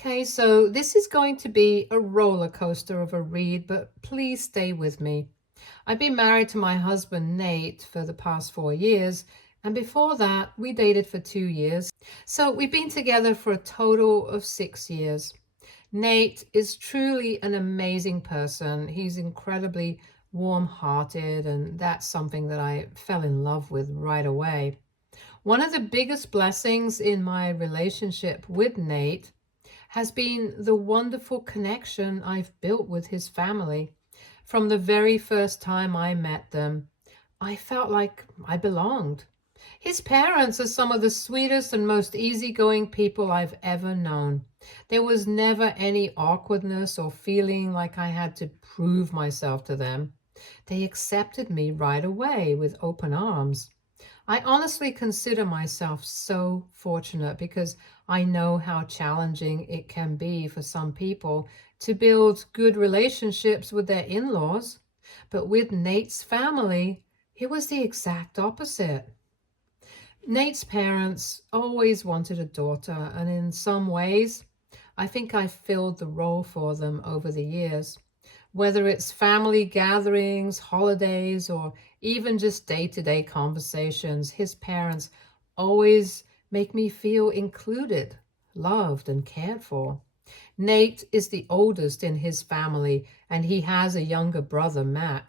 Okay, so this is going to be a roller coaster of a read, but please stay with me. I've been married to my husband, Nate, for the past 4 years, and before that, we dated for 2 years. So we've been together for a total of 6 years. Nate is truly an amazing person. He's incredibly warm-hearted, and that's something that I fell in love with right away. One of the biggest blessings in my relationship with Nate has been the wonderful connection I've built with his family. From the very first time I met them, I felt like I belonged. His parents are some of the sweetest and most easygoing people I've ever known. There was never any awkwardness or feeling like I had to prove myself to them. They accepted me right away with open arms. I honestly consider myself so fortunate because I know how challenging it can be for some people to build good relationships with their in-laws. But with Nate's family, it was the exact opposite. Nate's parents always wanted a daughter, and in some ways, I think I filled the role for them over the years. Whether it's family gatherings, holidays, or even just day-to-day conversations, his parents always make me feel included, loved, and cared for. Nate is the oldest in his family, and he has a younger brother, Matt.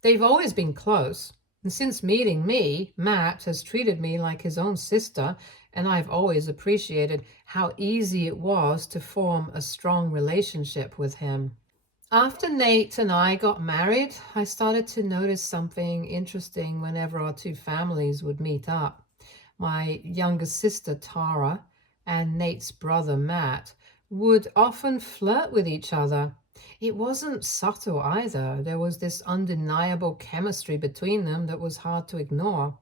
They've always been close, and since meeting me, Matt has treated me like his own sister, and I've always appreciated how easy it was to form a strong relationship with him. After Nate and I got married, I started to notice something interesting whenever our two families would meet up. My younger sister, Tara, and Nate's brother, Matt, would often flirt with each other. It wasn't subtle either. There was this undeniable chemistry between them that was hard to ignore.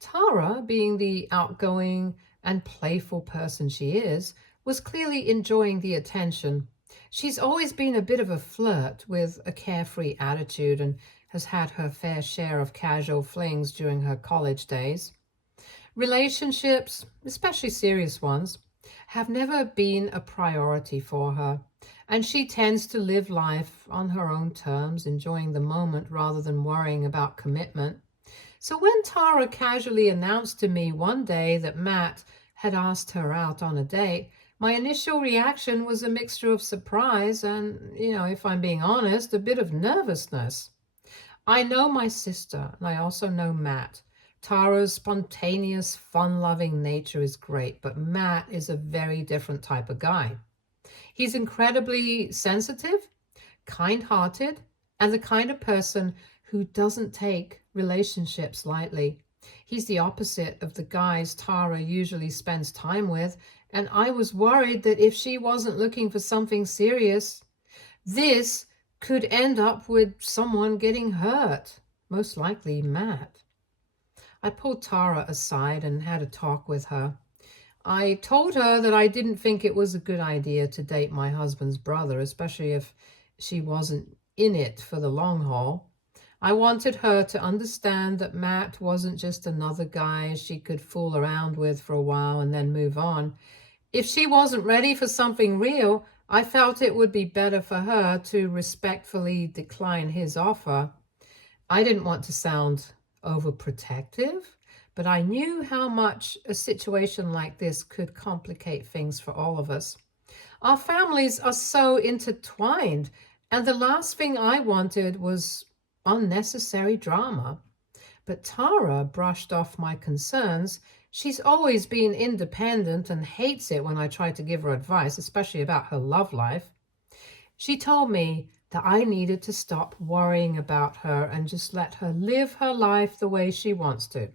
Tara, being the outgoing and playful person she is, was clearly enjoying the attention. She's always been a bit of a flirt with a carefree attitude and has had her fair share of casual flings during her college days. Relationships, especially serious ones, have never been a priority for her, and she tends to live life on her own terms, enjoying the moment rather than worrying about commitment. So when Tara casually announced to me one day that Matt had asked her out on a date, my initial reaction was a mixture of surprise and, if I'm being honest, a bit of nervousness. I know my sister, and I also know Matt. Tara's spontaneous, fun-loving nature is great, but Matt is a very different type of guy. He's incredibly sensitive, kind-hearted, and the kind of person who doesn't take relationships lightly. He's the opposite of the guys Tara usually spends time with, and I was worried that if she wasn't looking for something serious, this could end up with someone getting hurt, most likely Matt. I pulled Tara aside and had a talk with her. I told her that I didn't think it was a good idea to date my husband's brother, especially if she wasn't in it for the long haul. I wanted her to understand that Matt wasn't just another guy she could fool around with for a while and then move on. If she wasn't ready for something real, I felt it would be better for her to respectfully decline his offer. I didn't want to sound overprotective, but I knew how much a situation like this could complicate things for all of us. Our families are so intertwined, and the last thing I wanted was unnecessary drama. But Tara brushed off my concerns. She's always been independent and hates it when I try to give her advice, especially about her love life. She told me that I needed to stop worrying about her and just let her live her life the way she wants to.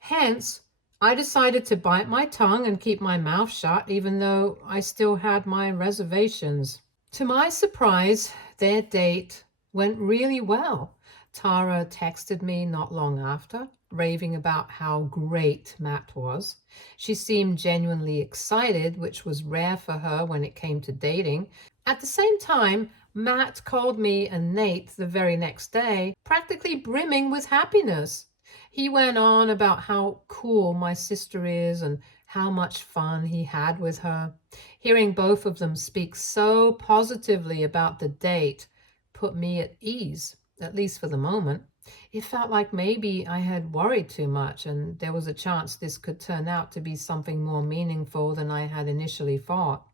Hence, I decided to bite my tongue and keep my mouth shut, even though I still had my reservations. To my surprise, their date went really well. Tara texted me not long after, raving about how great Matt was. She seemed genuinely excited, which was rare for her when it came to dating. At the same time, Matt called me and Nate the very next day, practically brimming with happiness. He went on about how cool my sister is and how much fun he had with her. Hearing both of them speak so positively about the date put me at ease, at least for the moment. It felt like maybe I had worried too much and there was a chance this could turn out to be something more meaningful than I had initially thought.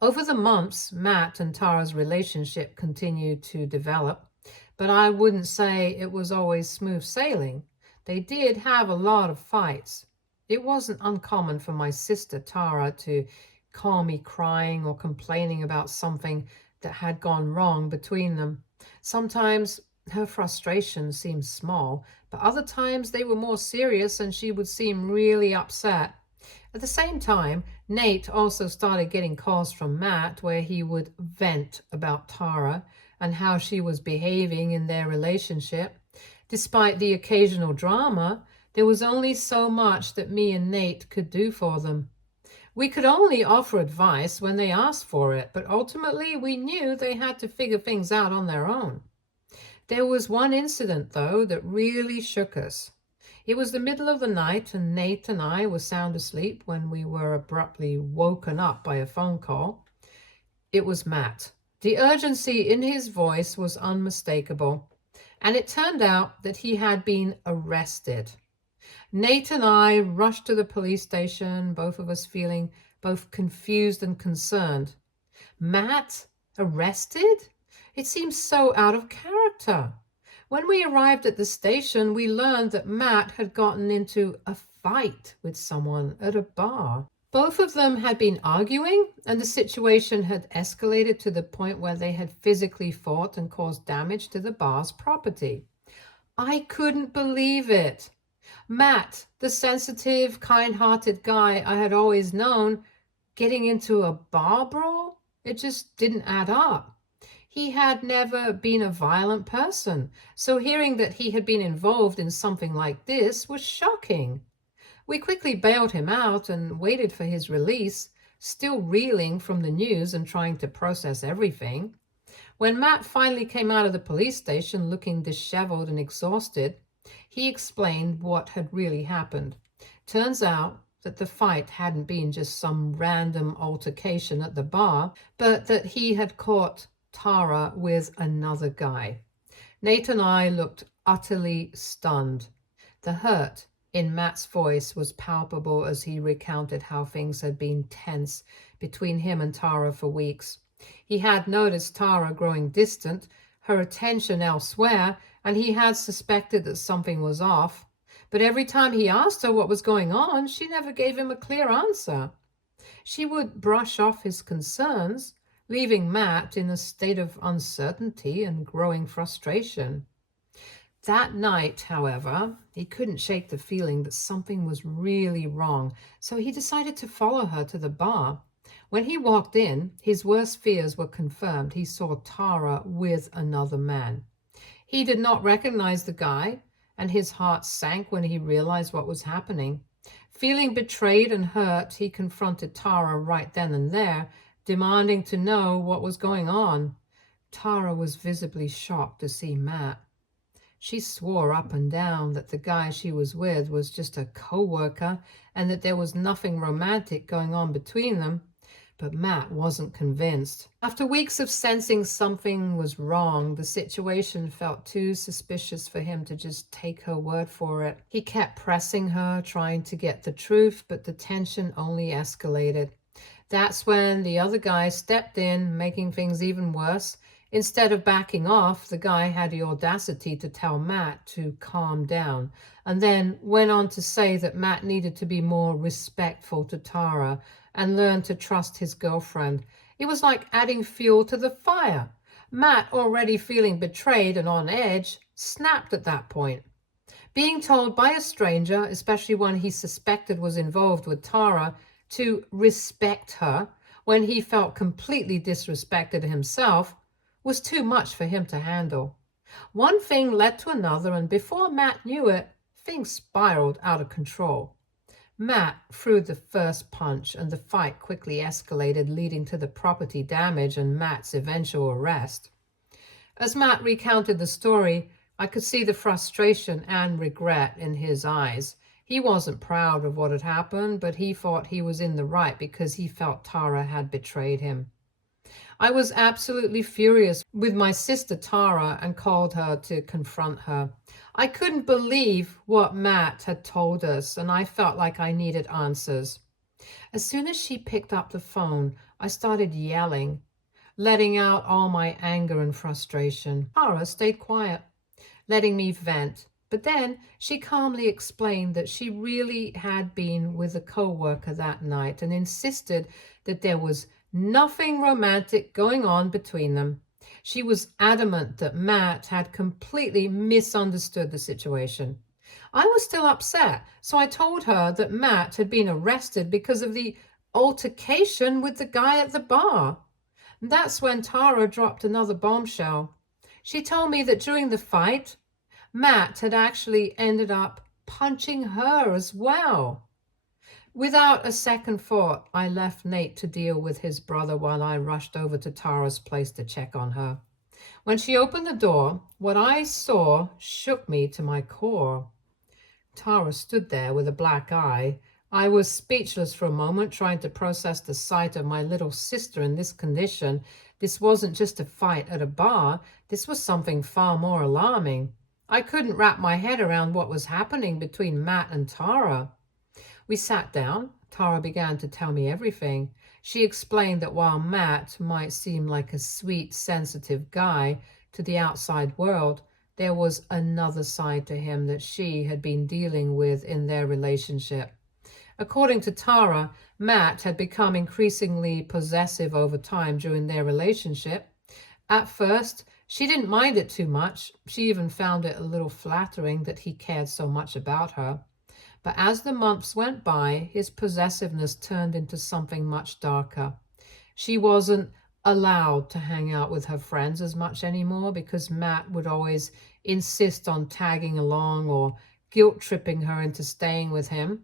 Over the months, Matt and Tara's relationship continued to develop, but I wouldn't say it was always smooth sailing. They did have a lot of fights. It wasn't uncommon for my sister Tara to call me crying or complaining about something that had gone wrong between them. Sometimes her frustrations seemed small, but other times they were more serious and she would seem really upset. At the same time, Nate also started getting calls from Matt where he would vent about Tara and how she was behaving in their relationship. Despite the occasional drama, there was only so much that me and Nate could do for them. We could only offer advice when they asked for it, but ultimately we knew they had to figure things out on their own. There was one incident, though, that really shook us. It was the middle of the night, and Nate and I were sound asleep when we were abruptly woken up by a phone call. It was Matt. The urgency in his voice was unmistakable, and it turned out that he had been arrested. Nate and I rushed to the police station, both of us feeling both confused and concerned. Matt arrested? It seems so out of character. When we arrived at the station, we learned that Matt had gotten into a fight with someone at a bar. Both of them had been arguing, and the situation had escalated to the point where they had physically fought and caused damage to the bar's property. I couldn't believe it. Matt, the sensitive, kind-hearted guy I had always known, getting into a bar brawl? It just didn't add up. He had never been a violent person, so hearing that he had been involved in something like this was shocking. We quickly bailed him out and waited for his release, still reeling from the news and trying to process everything. When Matt finally came out of the police station looking disheveled and exhausted, he explained what had really happened. Turns out that the fight hadn't been just some random altercation at the bar, but that he had caught Tara with another guy. Nate and I looked utterly stunned. The hurt in Matt's voice was palpable as he recounted how things had been tense between him and Tara for weeks. He had noticed Tara growing distant, her attention elsewhere, and he had suspected that something was off. But every time he asked her what was going on, she never gave him a clear answer. She would brush off his concerns, leaving Matt in a state of uncertainty and growing frustration. That night, however, he couldn't shake the feeling that something was really wrong, so he decided to follow her to the bar. When he walked in, his worst fears were confirmed. He saw Tara with another man. He did not recognize the guy, and his heart sank when he realized what was happening. Feeling betrayed and hurt, he confronted Tara right then and there, demanding to know what was going on. Tara was visibly shocked to see Matt. She swore up and down that the guy she was with was just a co-worker and that there was nothing romantic going on between them. But Matt wasn't convinced. After weeks of sensing something was wrong, the situation felt too suspicious for him to just take her word for it. He kept pressing her, trying to get the truth, but the tension only escalated. That's when the other guy stepped in, making things even worse. Instead of backing off, the guy had the audacity to tell Matt to calm down, and then went on to say that Matt needed to be more respectful to Tara and learn to trust his girlfriend. It was like adding fuel to the fire. Matt, already feeling betrayed and on edge, snapped at that point. Being told by a stranger, especially one he suspected was involved with Tara, to respect her when he felt completely disrespected himself was too much for him to handle. One thing led to another, and before Matt knew it, things spiraled out of control. Matt threw the first punch, and the fight quickly escalated, leading to the property damage and Matt's eventual arrest. As Matt recounted the story, I could see the frustration and regret in his eyes. He wasn't proud of what had happened, but he thought he was in the right because he felt Tara had betrayed him. I was absolutely furious with my sister Tara and called her to confront her. I couldn't believe what Matt had told us, and I felt like I needed answers. As soon as she picked up the phone, I started yelling, letting out all my anger and frustration. Tara stayed quiet, letting me vent. But then she calmly explained that she really had been with a co-worker that night and insisted that there was nothing romantic going on between them. She was adamant that Matt had completely misunderstood the situation. I was still upset, so I told her that Matt had been arrested because of the altercation with the guy at the bar. That's when Tara dropped another bombshell. She told me that during the fight, Matt had actually ended up punching her as well. Without a second thought, I left Nate to deal with his brother while I rushed over to Tara's place to check on her. When she opened the door, what I saw shook me to my core. Tara stood there with a black eye. I was speechless for a moment, trying to process the sight of my little sister in this condition. This wasn't just a fight at a bar. This was something far more alarming. I couldn't wrap my head around what was happening between Matt and Tara. We sat down. Tara began to tell me everything. She explained that while Matt might seem like a sweet, sensitive guy to the outside world, there was another side to him that she had been dealing with in their relationship. According to Tara, Matt had become increasingly possessive over time during their relationship. At first, she didn't mind it too much. She even found it a little flattering that he cared so much about her. But as the months went by, his possessiveness turned into something much darker. She wasn't allowed to hang out with her friends as much anymore because Matt would always insist on tagging along or guilt-tripping her into staying with him.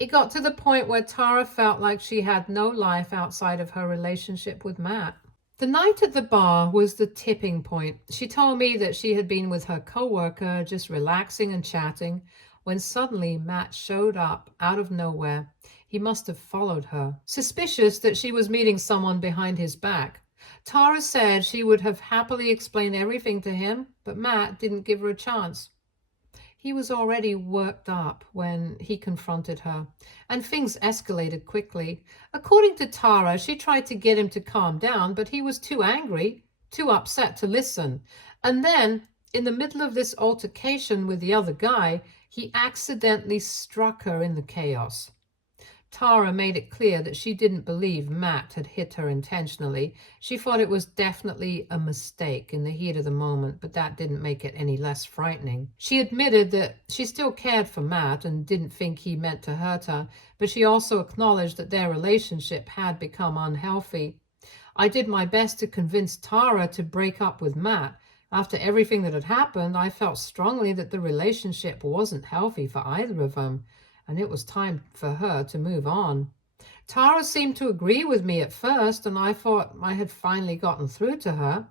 It got to the point where Tara felt like she had no life outside of her relationship with Matt. The night at the bar was the tipping point. She told me that she had been with her coworker, just relaxing and chatting, when suddenly Matt showed up out of nowhere. He must have followed her, suspicious that she was meeting someone behind his back. Tara said she would have happily explained everything to him, but Matt didn't give her a chance. He was already worked up when he confronted her, and things escalated quickly. According to Tara, she tried to get him to calm down, but he was too angry, too upset to listen. And then, in the middle of this altercation with the other guy, he accidentally struck her in the chaos. Tara made it clear that she didn't believe Matt had hit her intentionally. She thought it was definitely a mistake in the heat of the moment, but that didn't make it any less frightening. She admitted that she still cared for Matt and didn't think he meant to hurt her, but she also acknowledged that their relationship had become unhealthy. I did my best to convince Tara to break up with Matt. After everything that had happened, I felt strongly that the relationship wasn't healthy for either of them, and it was time for her to move on. Tara seemed to agree with me at first, and I thought I had finally gotten through to her,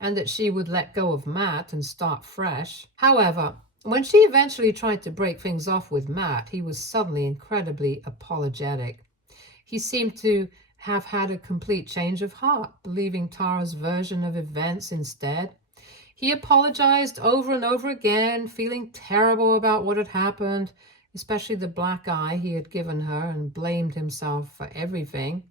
and that she would let go of Matt and start fresh. However, when she eventually tried to break things off with Matt, he was suddenly incredibly apologetic. He seemed to have had a complete change of heart, believing Tara's version of events instead. He apologized over and over again, feeling terrible about what had happened, especially the black eye he had given her, and blamed himself for everything.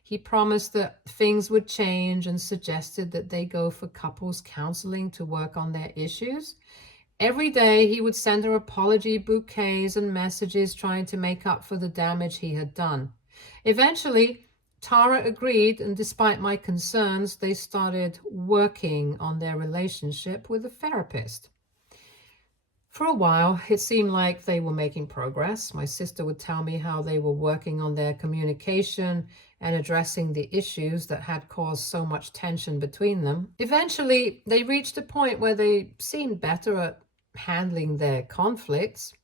He promised that things would change and suggested that they go for couples counseling to work on their issues. Every day he would send her apology bouquets and messages trying to make up for the damage he had done. Eventually, Tara agreed, and despite my concerns, they started working on their relationship with a therapist. For a while, it seemed like they were making progress. My sister would tell me how they were working on their communication and addressing the issues that had caused so much tension between them. Eventually, they reached a point where they seemed better at handling their conflicts.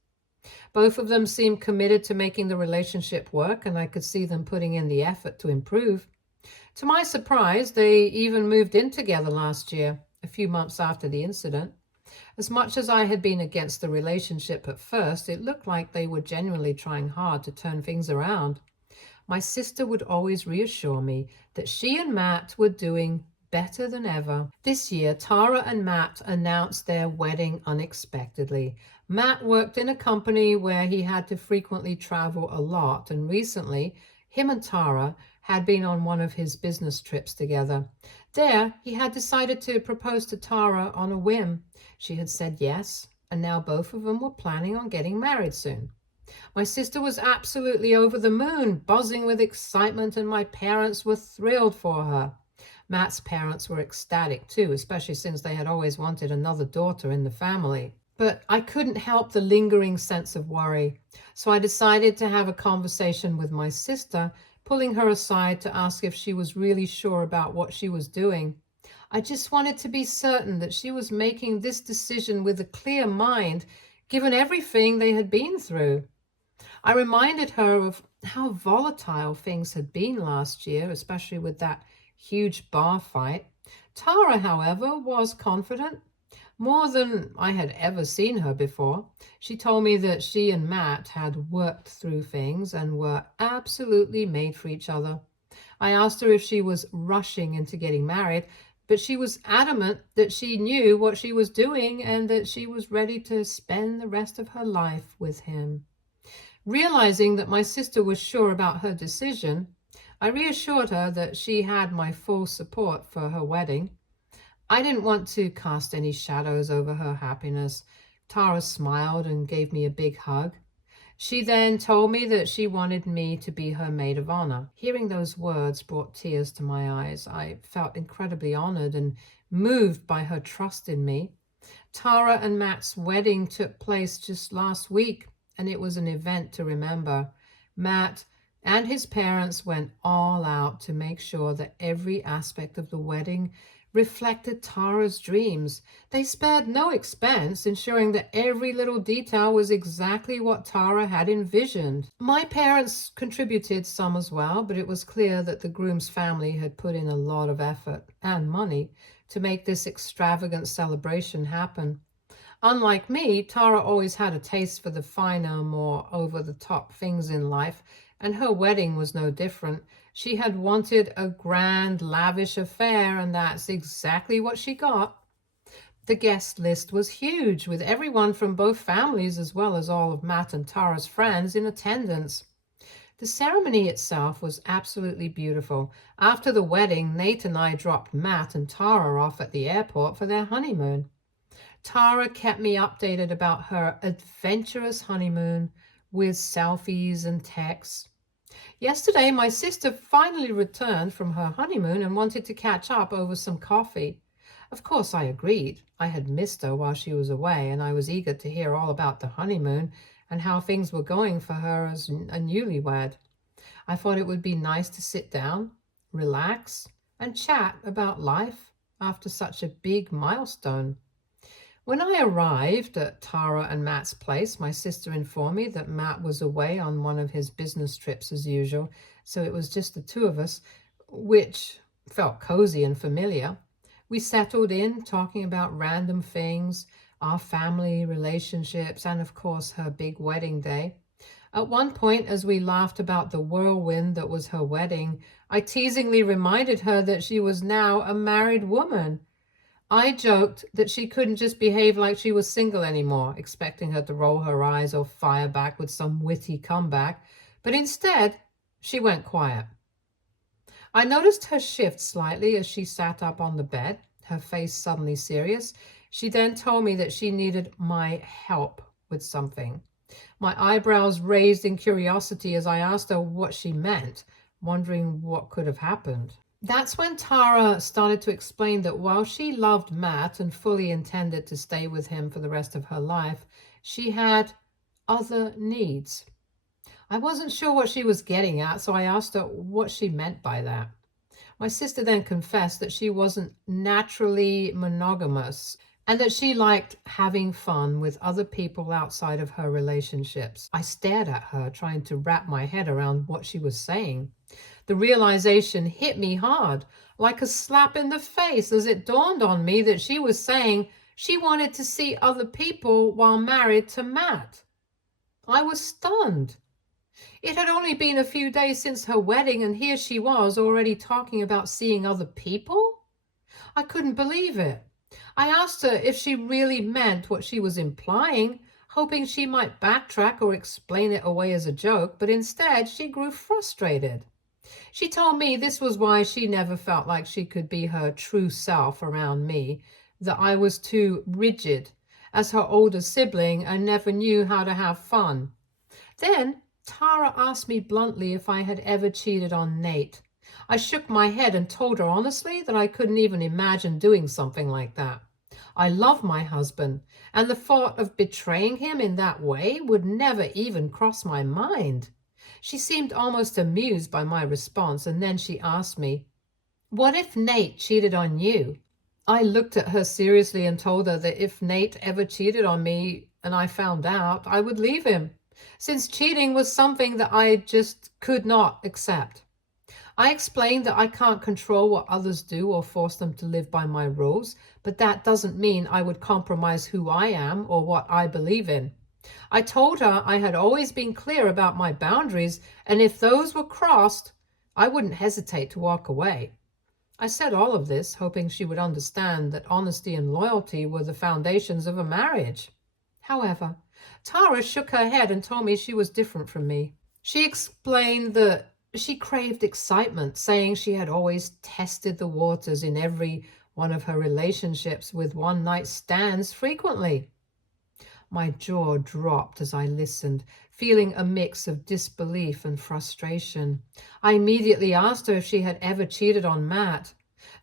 Both of them seemed committed to making the relationship work, and I could see them putting in the effort to improve. To my surprise, they even moved in together last year, a few months after the incident. As much as I had been against the relationship at first, it looked like they were genuinely trying hard to turn things around. My sister would always reassure me that she and Matt were doing better than ever. This year, Tara and Matt announced their wedding unexpectedly. Matt worked in a company where he had to frequently travel a lot, and recently, him and Tara had been on one of his business trips together. There, he had decided to propose to Tara on a whim. She had said yes, and now both of them were planning on getting married soon. My sister was absolutely over the moon, buzzing with excitement, and my parents were thrilled for her. Matt's parents were ecstatic too, especially since they had always wanted another daughter in the family. But I couldn't help the lingering sense of worry, so I decided to have a conversation with my sister, pulling her aside to ask if she was really sure about what she was doing. I just wanted to be certain that she was making this decision with a clear mind, given everything they had been through. I reminded her of how volatile things had been last year, especially with that huge bar fight. Tara, however, was confident, more than I had ever seen her before. She told me that she and Matt had worked through things and were absolutely made for each other. I asked her if she was rushing into getting married, but she was adamant that she knew what she was doing and that she was ready to spend the rest of her life with him. Realizing that my sister was sure about her decision, I reassured her that she had my full support for her wedding. I didn't want to cast any shadows over her happiness. Tara smiled and gave me a big hug. She then told me that she wanted me to be her maid of honor. Hearing those words brought tears to my eyes. I felt incredibly honored and moved by her trust in me. Tara and Matt's wedding took place just last week, and it was an event to remember. Matt and his parents went all out to make sure that every aspect of the wedding reflected Tara's dreams. They spared no expense, ensuring that every little detail was exactly what Tara had envisioned. My parents contributed some as well, but it was clear that the groom's family had put in a lot of effort and money to make this extravagant celebration happen. Unlike me, Tara always had a taste for the finer, more over-the-top things in life, and her wedding was no different. She had wanted a grand, lavish affair, and that's exactly what she got. The guest list was huge, with everyone from both families as well as all of Matt and Tara's friends in attendance. The ceremony itself was absolutely beautiful. After the wedding, Nate and I dropped Matt and Tara off at the airport for their honeymoon. Tara kept me updated about her adventurous honeymoon with selfies and texts. Yesterday, my sister finally returned from her honeymoon and wanted to catch up over some coffee. Of course, I agreed. I had missed her while she was away, and I was eager to hear all about the honeymoon and how things were going for her as a newlywed. I thought it would be nice to sit down, relax, and chat about life after such a big milestone. When I arrived at Tara and Matt's place, my sister informed me that Matt was away on one of his business trips as usual, so it was just the two of us, which felt cozy and familiar. We settled in, talking about random things, our family, relationships, and of course her big wedding day. At one point, as we laughed about the whirlwind that was her wedding, I teasingly reminded her that she was now a married woman. I joked that she couldn't just behave like she was single anymore, expecting her to roll her eyes or fire back with some witty comeback, but instead, she went quiet. I noticed her shift slightly as she sat up on the bed, her face suddenly serious. She then told me that she needed my help with something. My eyebrows raised in curiosity as I asked her what she meant, wondering what could have happened. That's when Tara started to explain that while she loved Matt and fully intended to stay with him for the rest of her life, she had other needs. I wasn't sure what she was getting at, so I asked her what she meant by that. My sister then confessed that she wasn't naturally monogamous and that she liked having fun with other people outside of her relationships. I stared at her, trying to wrap my head around what she was saying. The realization hit me hard, like a slap in the face, as it dawned on me that she was saying She wanted to see other people while married to Matt. I was stunned. It had only been a few days since her wedding, and here she was already talking about seeing other people? I couldn't believe it. I asked her if she really meant what she was implying, hoping she might backtrack or explain it away as a joke, but instead she grew frustrated. She told me this was why she never felt like she could be her true self around me, that I was too rigid. As her older sibling, I never knew how to have fun. Then Tara asked me bluntly if I had ever cheated on Nate. I shook my head and told her honestly that I couldn't even imagine doing something like that. I love my husband, and the thought of betraying him in that way would never even cross my mind. She seemed almost amused by my response, and then she asked me, "What if Nate cheated on you?" I looked at her seriously and told her that if Nate ever cheated on me and I found out, I would leave him, since cheating was something that I just could not accept. I explained that I can't control what others do or force them to live by my rules, but that doesn't mean I would compromise who I am or what I believe in. I told her I had always been clear about my boundaries, and if those were crossed, I wouldn't hesitate to walk away. I said all of this, hoping she would understand that honesty and loyalty were the foundations of a marriage. However, Tara shook her head and told me she was different from me. She explained that she craved excitement, saying she had always tested the waters in every one of her relationships with one-night stands frequently. My jaw dropped as I listened, feeling a mix of disbelief and frustration. I immediately asked her if she had ever cheated on Matt.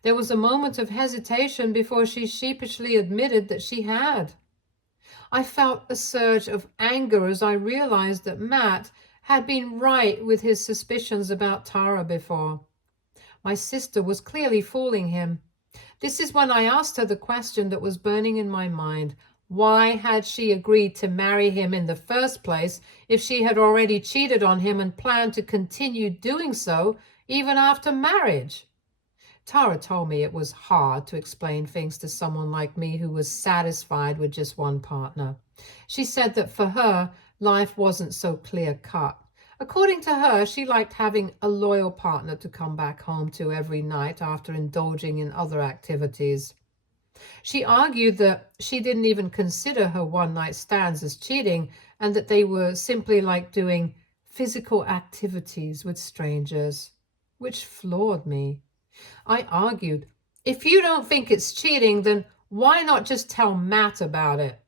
There was a moment of hesitation before she sheepishly admitted that she had. I felt a surge of anger as I realized that Matt had been right with his suspicions about Tara before. My sister was clearly fooling him. This is when I asked her the question that was burning in my mind. Why had she agreed to marry him in the first place if she had already cheated on him and planned to continue doing so even after marriage? Tara told me it was hard to explain things to someone like me who was satisfied with just one partner. She said that for her, life wasn't so clear-cut. According to her, she liked having a loyal partner to come back home to every night after indulging in other activities. She argued that she didn't even consider her one-night stands as cheating and that they were simply like doing physical activities with strangers, which floored me. I argued, if you don't think it's cheating, then why not just tell Matt about it?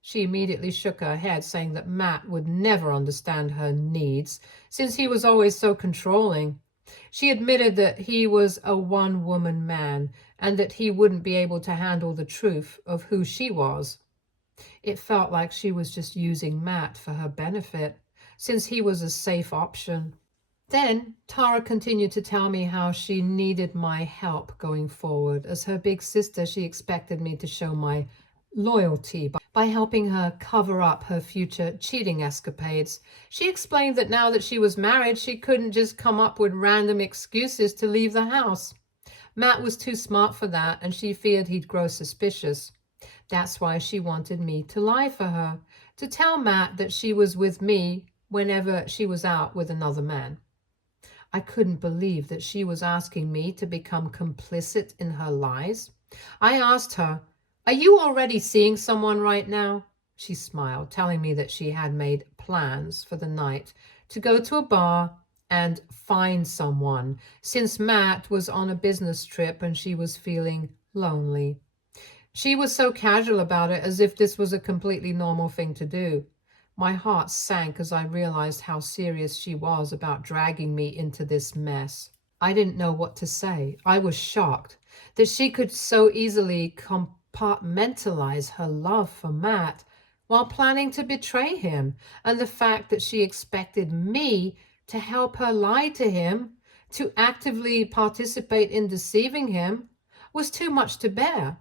She immediately shook her head, saying that Matt would never understand her needs, since he was always so controlling. She admitted that he was a one-woman man and that he wouldn't be able to handle the truth of who she was. It felt like she was just using Matt for her benefit, since he was a safe option. Then Tara continued to tell me how she needed my help going forward. As her big sister, she expected me to show my loyalty by helping her cover up her future cheating escapades. She explained that now that she was married, she couldn't just come up with random excuses to leave the house. Matt was too smart for that, and she feared he'd grow suspicious. That's why she wanted me to lie for her, to tell Matt that she was with me whenever she was out with another man. I couldn't believe that she was asking me to become complicit in her lies. I asked her, "Are you already seeing someone right now?" She smiled, telling me that she had made plans for the night to go to a bar and find someone, since Matt was on a business trip and she was feeling lonely. She was so casual about it, as if this was a completely normal thing to do. My heart sank as I realized how serious she was about dragging me into this mess. I didn't know what to say. I was shocked that she could so easily compartmentalize her love for Matt while planning to betray him, and the fact that she expected me to help her lie to him, to actively participate in deceiving him, was too much to bear.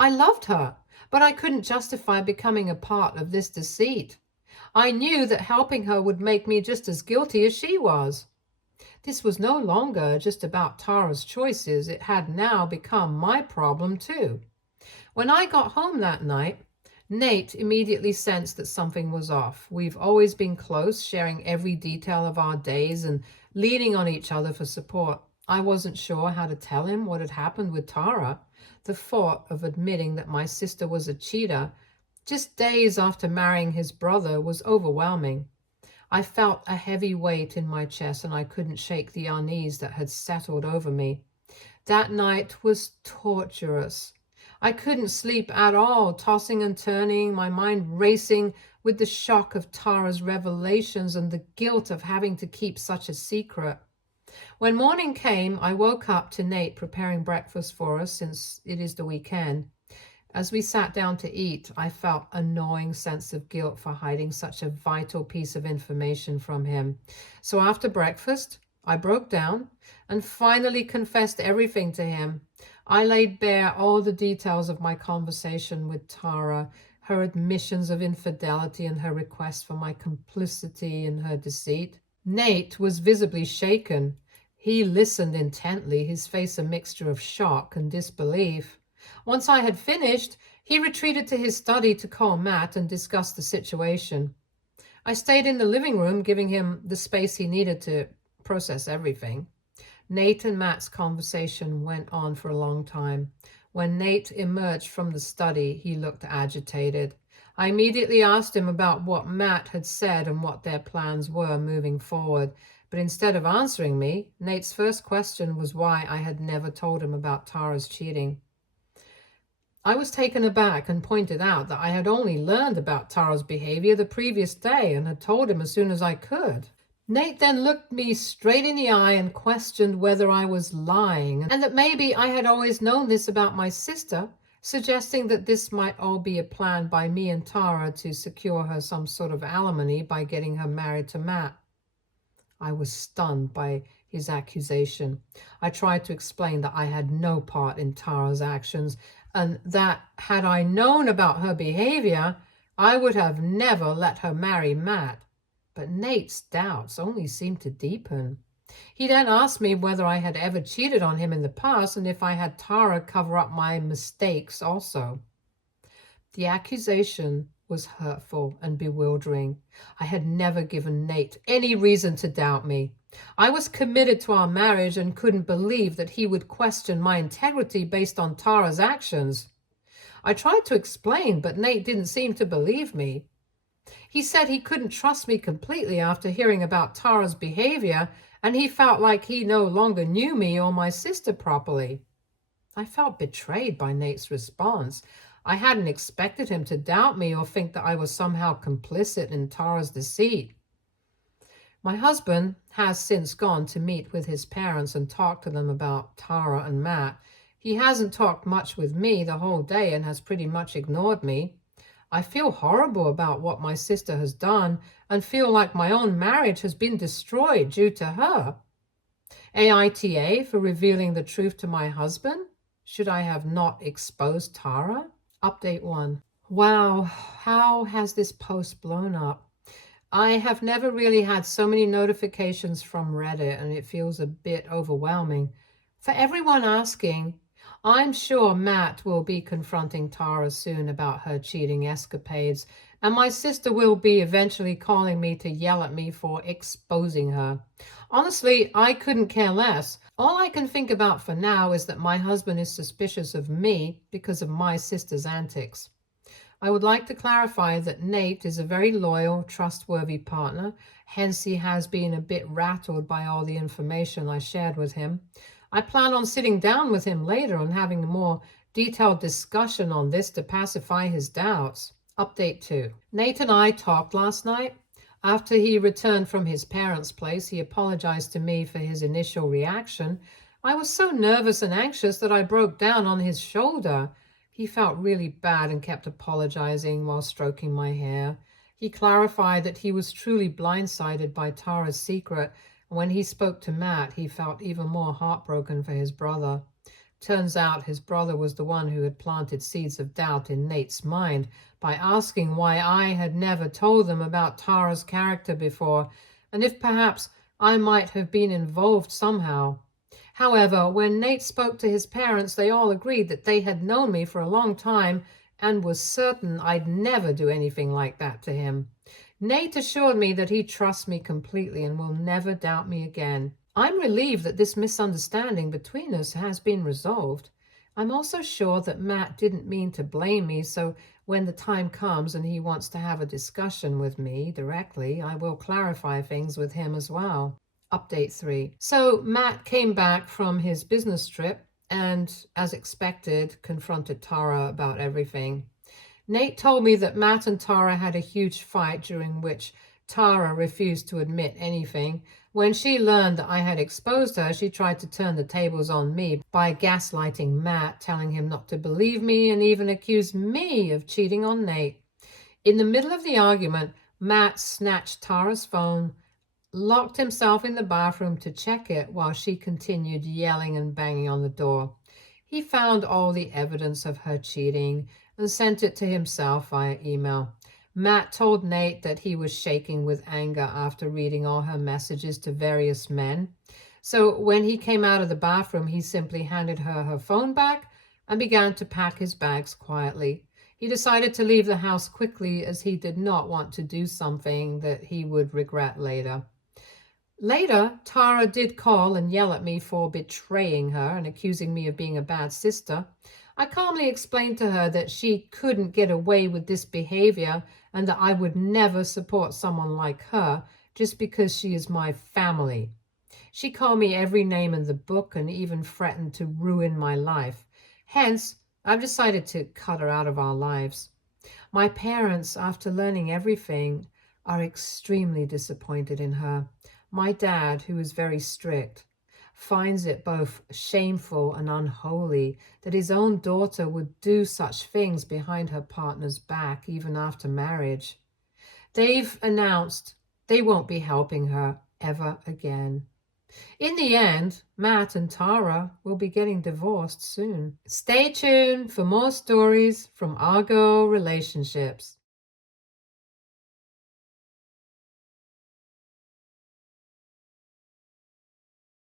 I loved her, but I couldn't justify becoming a part of this deceit. I knew that helping her would make me just as guilty as she was. This was no longer just about Tara's choices. It had now become my problem too. When I got home that night, Nate immediately sensed that something was off. We've always been close, sharing every detail of our days and leaning on each other for support. I wasn't sure how to tell him what had happened with Tara. The thought of admitting that my sister was a cheater just days after marrying his brother was overwhelming. I felt a heavy weight in my chest and I couldn't shake the unease that had settled over me. That night was torturous. I couldn't sleep at all, tossing and turning, my mind racing with the shock of Tara's revelations and the guilt of having to keep such a secret. When morning came, I woke up to Nate preparing breakfast for us since it is the weekend. As we sat down to eat, I felt a gnawing sense of guilt for hiding such a vital piece of information from him. So after breakfast, I broke down and finally confessed everything to him. I laid bare all the details of my conversation with Tara, her admissions of infidelity and her request for my complicity in her deceit. Nate was visibly shaken. He listened intently, his face a mixture of shock and disbelief. Once I had finished, he retreated to his study to call Matt and discuss the situation. I stayed in the living room, giving him the space he needed to process everything. Nate and Matt's conversation went on for a long time. When Nate emerged from the study, he looked agitated. I immediately asked him about what Matt had said and what their plans were moving forward. But instead of answering me, Nate's first question was why I had never told him about Tara's cheating. I was taken aback and pointed out that I had only learned about Tara's behavior the previous day and had told him as soon as I could. Nate then looked me straight in the eye and questioned whether I was lying and that maybe I had always known this about my sister, suggesting that this might all be a plan by me and Tara to secure her some sort of alimony by getting her married to Matt. I was stunned by his accusation. I tried to explain that I had no part in Tara's actions and that had I known about her behavior, I would have never let her marry Matt. But Nate's doubts only seemed to deepen. He then asked me whether I had ever cheated on him in the past and if I had Tara cover up my mistakes also. The accusation was hurtful and bewildering. I had never given Nate any reason to doubt me. I was committed to our marriage and couldn't believe that he would question my integrity based on Tara's actions. I tried to explain, but Nate didn't seem to believe me. He said he couldn't trust me completely after hearing about Tara's behavior, and he felt like he no longer knew me or my sister properly. I felt betrayed by Nate's response. I hadn't expected him to doubt me or think that I was somehow complicit in Tara's deceit. My husband has since gone to meet with his parents and talk to them about Tara and Matt. He hasn't talked much with me the whole day and has pretty much ignored me. I feel horrible about what my sister has done and feel like my own marriage has been destroyed due to her. AITA for revealing the truth to my husband? Should I have not exposed Tara? Update 1. Wow, how has this post blown up? I have never really had so many notifications from Reddit and it feels a bit overwhelming. For everyone asking, I'm sure Matt will be confronting Tara soon about her cheating escapades, and my sister will be eventually calling me to yell at me for exposing her. Honestly, I couldn't care less. All I can think about for now is that my husband is suspicious of me because of my sister's antics. I would like to clarify that Nate is a very loyal, trustworthy partner, hence he has been a bit rattled by all the information I shared with him. I plan on sitting down with him later and having a more detailed discussion on this to pacify his doubts. Update 2. Nate and I talked last night. After he returned from his parents' place, he apologized to me for his initial reaction. I was so nervous and anxious that I broke down on his shoulder. He felt really bad and kept apologizing while stroking my hair. He clarified that he was truly blindsided by Tara's secret. When he spoke to Matt, he felt even more heartbroken for his brother. Turns out his brother was the one who had planted seeds of doubt in Nate's mind by asking why I had never told them about Tara's character before, and if perhaps I might have been involved somehow. However, when Nate spoke to his parents, they all agreed that they had known me for a long time and was certain I'd never do anything like that to him. Nate assured me that he trusts me completely and will never doubt me again. I'm relieved that this misunderstanding between us has been resolved. I'm also sure that Matt didn't mean to blame me, so when the time comes and he wants to have a discussion with me directly, I will clarify things with him as well. Update 3. So Matt came back from his business trip and, as expected, confronted Tara about everything. Nate told me that Matt and Tara had a huge fight during which Tara refused to admit anything. When she learned that I had exposed her, she tried to turn the tables on me by gaslighting Matt, telling him not to believe me and even accused me of cheating on Nate. In the middle of the argument, Matt snatched Tara's phone, locked himself in the bathroom to check it while she continued yelling and banging on the door. He found all the evidence of her cheating and sent it to himself via email. Matt told Nate that he was shaking with anger after reading all her messages to various men. So when he came out of the bathroom, he simply handed her her phone back and began to pack his bags quietly. He decided to leave the house quickly as he did not want to do something that he would regret later. Later, Tara did call and yell at me for betraying her and accusing me of being a bad sister. I calmly explained to her that she couldn't get away with this behavior and that I would never support someone like her just because she is my family. She called me every name in the book and even threatened to ruin my life. Hence, I've decided to cut her out of our lives. My parents, after learning everything, are extremely disappointed in her. My dad, who is very strict, finds it both shameful and unholy that his own daughter would do such things behind her partner's back even after marriage. They've announced they won't be helping her ever again. In the end, Matt and Tara will be getting divorced soon. Stay tuned for more stories from our girl relationships.